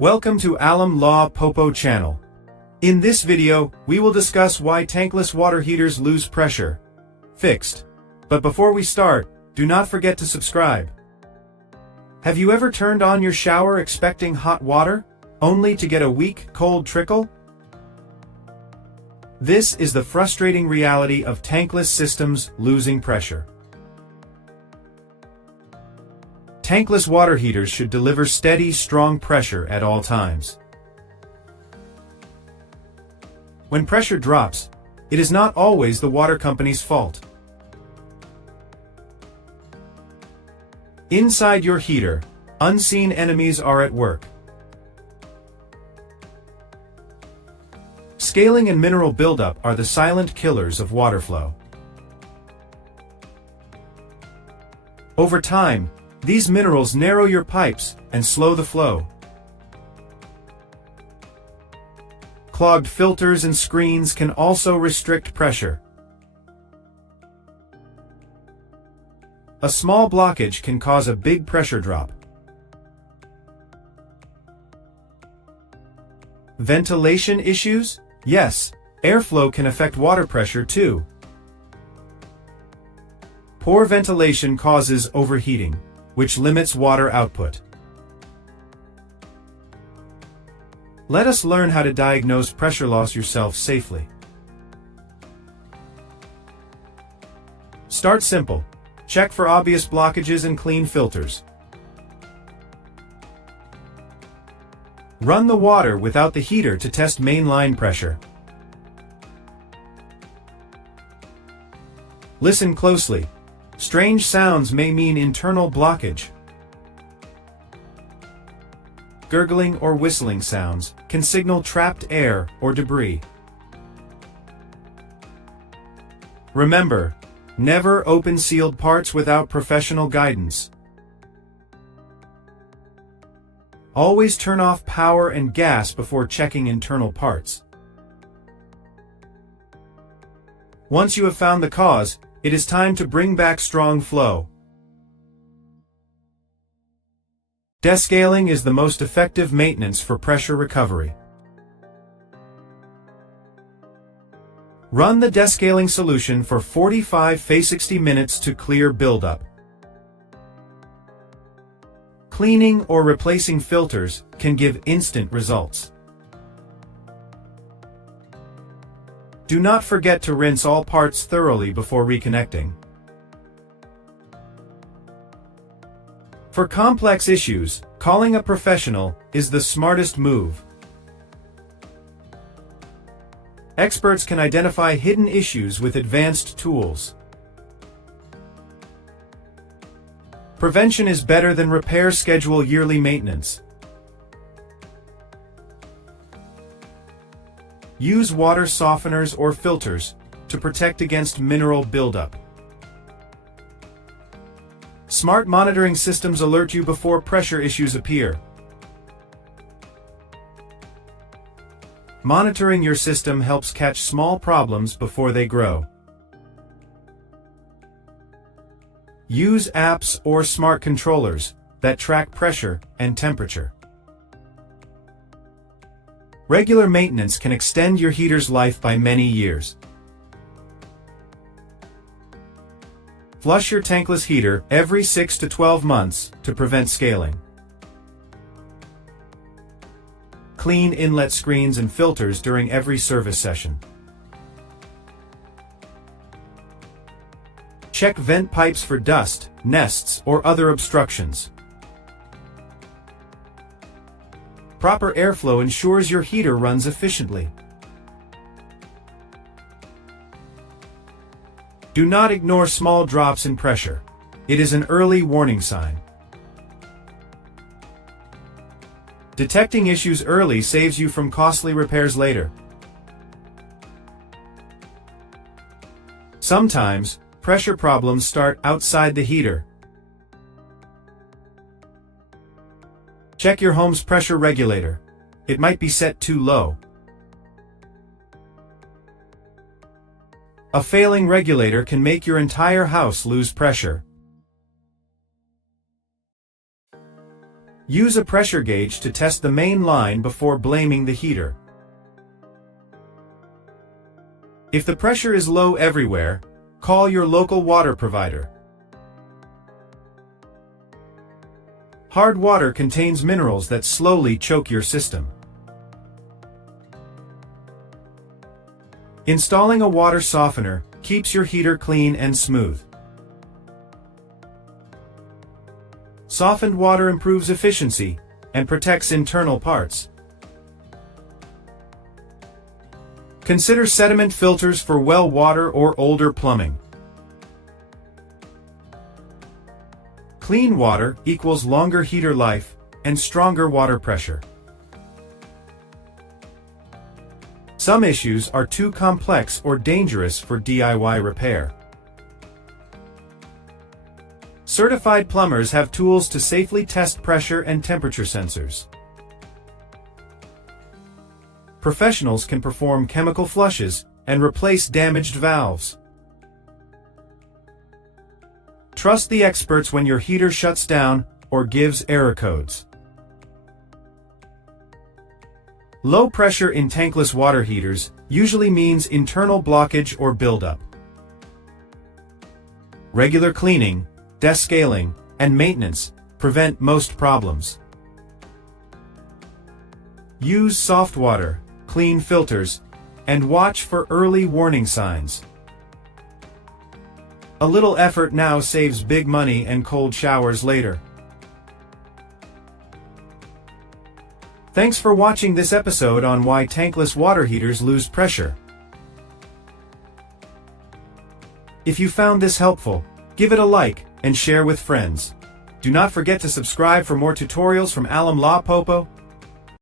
Welcome to Alam Law Popo channel. In this video, we will discuss why tankless water heaters lose pressure. Fixed. But before we start, do not forget to subscribe. Have you ever turned on your shower expecting hot water, only to get a weak, cold trickle? This is the frustrating reality of tankless systems losing pressure. Tankless water heaters should deliver steady, strong pressure at all times. When pressure drops, it is not always the water company's fault. Inside your heater, unseen enemies are at work. Scaling and mineral buildup are the silent killers of water flow. Over time, these minerals narrow your pipes and slow the flow. Clogged filters and screens can also restrict pressure. A small blockage can cause a big pressure drop. Ventilation issues? Yes, airflow can affect water pressure too. Poor ventilation causes overheating, which limits water output. Let us learn how to diagnose pressure loss yourself safely. Start simple. Check for obvious blockages and clean filters. Run the water without the heater to test mainline pressure. Listen closely. Strange sounds may mean internal blockage. Gurgling or whistling sounds can signal trapped air or debris. Remember, never open sealed parts without professional guidance. Always turn off power and gas before checking internal parts. Once you have found the cause, it is time to bring back strong flow. Descaling is the most effective maintenance for pressure recovery. Run the descaling solution for 45–60 minutes to clear buildup. Cleaning or replacing filters can give instant results. Do not forget to rinse all parts thoroughly before reconnecting. For complex issues, calling a professional is the smartest move. Experts can identify hidden issues with advanced tools. Prevention is better than repair. Schedule yearly maintenance. Use water softeners or filters to protect against mineral buildup. Smart monitoring systems alert you before pressure issues appear. Monitoring your system helps catch small problems before they grow. Use apps or smart controllers that track pressure and temperature. Regular maintenance can extend your heater's life by many years. Flush your tankless heater every 6 to 12 months to prevent scaling. Clean inlet screens and filters during every service session. Check vent pipes for dust, nests, or other obstructions. Proper airflow ensures your heater runs efficiently. Do not ignore small drops in pressure. It is an early warning sign. Detecting issues early saves you from costly repairs later. Sometimes, pressure problems start outside the heater. Check your home's pressure regulator. It might be set too low. A failing regulator can make your entire house lose pressure. Use a pressure gauge to test the main line before blaming the heater. If the pressure is low everywhere, call your local water provider. Hard water contains minerals that slowly choke your system. Installing a water softener keeps your heater clean and smooth. Softened water improves efficiency and protects internal parts. Consider sediment filters for well water or older plumbing. Clean water equals longer heater life and stronger water pressure. Some issues are too complex or dangerous for DIY repair. Certified plumbers have tools to safely test pressure and temperature sensors. Professionals can perform chemical flushes and replace damaged valves. Trust the experts when your heater shuts down or gives error codes. Low pressure in tankless water heaters usually means internal blockage or buildup. Regular cleaning, descaling, and maintenance prevent most problems. Use soft water, clean filters, and watch for early warning signs. A little effort now saves big money and cold showers later. Thanks for watching this episode on why tankless water heaters lose pressure. If you found this helpful, give it a like and share with friends. Do not forget to subscribe for more tutorials from Alam La Popo.